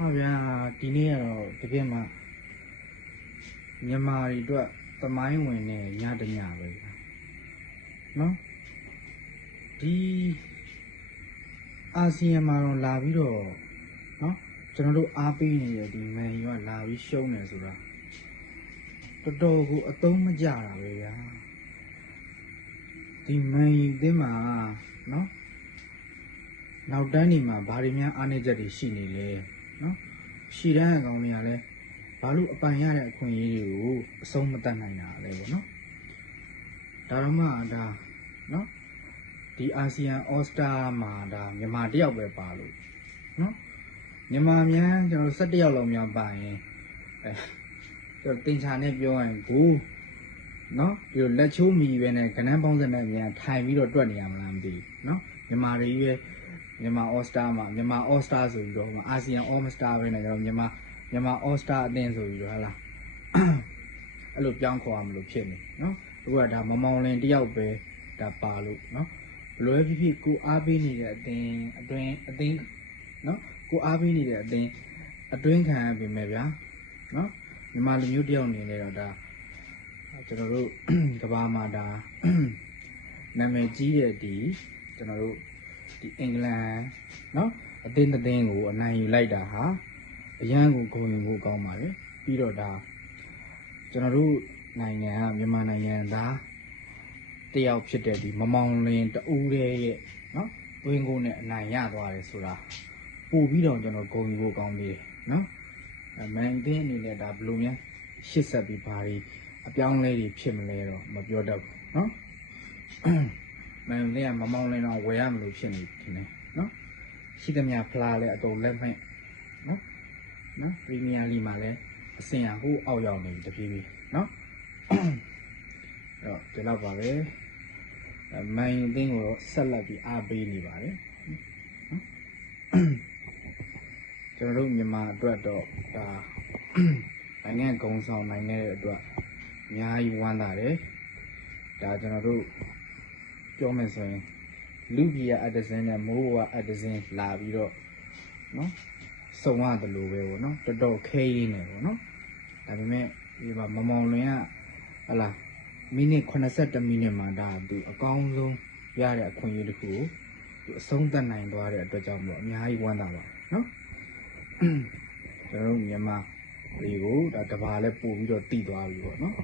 ဟုတ်ဗျာဒီနေ့ကတော့တကယ်မှမြန်မာတွေအတွက်သမိုင်းဝင်တဲ့ညတစ်ညပဲဗျာနော်ဒီအာဆီယံမှာတော့လာပြီးတော့နော်ကျွန်တော်တို့အားပေးနေတဲ့ဒီမန်ယူကလာပြီးရှုံးတယ်ဆိုတာတော်တော်ကိုအသုံးမကျတာပဲဗျာဒီမန်ယူအသင်းမှာနော်နောက်တန်းနေမှာဘာတွေများအားနည်းချက်တွေရှိနေလဲ နော်ရှည်တန်းအကောင်တွေကလည်းဘာလို့အပိုင်ရတဲ့အခွင့်အရေးတွေကိုအဆုံးမတတ်နိုင်တာလဲပေါ့နော်ဒါတော့မှဒါနော်ဒီအာဆီယံအော်စတာမှာဒါမြန်မာတယောက်ပဲပါလို့နော်မြန်မာများကျွန်တော်17ယောက်လောက်များပါရင်အဲကျွန်တော်တင်ချာနဲ့ပြောရင်ကိုနော်ဒီလိုလက်ချိုးမီပဲနဲ့ကနန်းပေါင်းစက်နဲ့မြန်ထိုင်ပြီးတော့တွက်နေရမလားမသိဘူးနော်မြန်မာတွေကြီးပဲ မြန်မာ All Star မှာမြန်မာ All Star ဆိုပြီးတော့အာဆီယံ All Star ပဲနဲ့ကျွန်တော်မြန်မာမြန်မာ All Star အသင်းဆိုပြီးတော့ဟာလားအဲ့လိုပြောင်းခေါ်ရမလို့ဖြစ်နေနော်အခုကဒါမမောင်လင်တယောက်ပဲဒါပါလို့နော်ဘယ်လိုပဲဖြစ်ဖြစ်ကိုအားပေးနေတဲ့အသင်းအတွင်းအသင်းနော်ကိုအားပေးနေတဲ့အသင်းအတွင်းခံရပြီမဲ့ဗျာနော်မြန်မာလူမျိုးတယောက်အနေနဲ့တော့ဒါကျွန်တော်တို့ကဘာမှာဒါနာမည်ကြီးတဲ့ဒီကျွန်တော်တို့ ဒီအင်္ဂလန်နော်အသင်းအသင်းကိုအနိုင်ယူလိုက်တာဟာအရန်ကိုဂုဏ်ယူဖို့ကောင်းပါလေပြီးတော့ဒါကျွန်တော်တို့နိုင်ငံကမြန်မာနိုင်ငံသားတယောက်ဖြစ်တဲ့ဒီမမောင်လင်းတူတဲ့ရဲ့နော်သွင်းကိုနဲ့အနိုင်ရသွားတယ်ဆိုတာပို့ပြီးတော့ကျွန်တော်ဂုဏ်ယူဖို့ကောင်းပြီနော်အမှန်တင်းအနေနဲ့ဒါဘလို့များရှစ်ဆက်ပြီးဘာတွေအပြောင်းလဲတွေဖြစ်မလဲတော့မပြောတတ်ဘူးနော် မန်လေးကမမောင်းလင်းတော့ဝယ်ရမလို့ဖြစ်နေတယ်နော်ရှိသမျှဖလားလဲအကုန်လက်မဲ့နော်နော်ပရီးမီးယားလီမှာလဲအစင်ရဟိုးအောက်ရောက်နေပြီတပြေးပြေးနော်အဲ့တော့ဒီလောက်ပါပဲအဲမန်ယူအသင်းကိုတော့ဆက်လက်ပြီးအားပေးနေပါတယ်နော်ကျွန်တော်တို့မြန်မာအတွက်တော့ဒါနိုင်ငံဂုံဆောင်နိုင်ငံရဲ့အတွက်အများကြီးဝမ်းသာတယ်ဒါကျွန်တော်တို့ ပြောမယ်ဆိုရင်လူကြီးကအဒဇင်းနဲ့မိုးဘဝအဒဇင်းလာပြီးတော့နော်စုံရတယ်လို့ပဲပေါ့နော်တော်တော်ခဲရင်းနေပေါ့နော်ဒါပေမဲ့ဒီမှာမမောင်လွင်ကဟလာမိနစ်82မိနစ်မှာဒါသူအကောင်းဆုံးရတဲ့အခွင့်အရေးတစ်ခုကိုသူအဆုံးသတ်နိုင်သွားတဲ့အတွက်ကြောင့်မို့အများကြီးဝမ်းသာပါနော်ကျွန်တော်တို့မြန်မာတွေကိုဒါတဘာလဲပို့ပြီးတော့တည်သွားပြီပေါ့နော်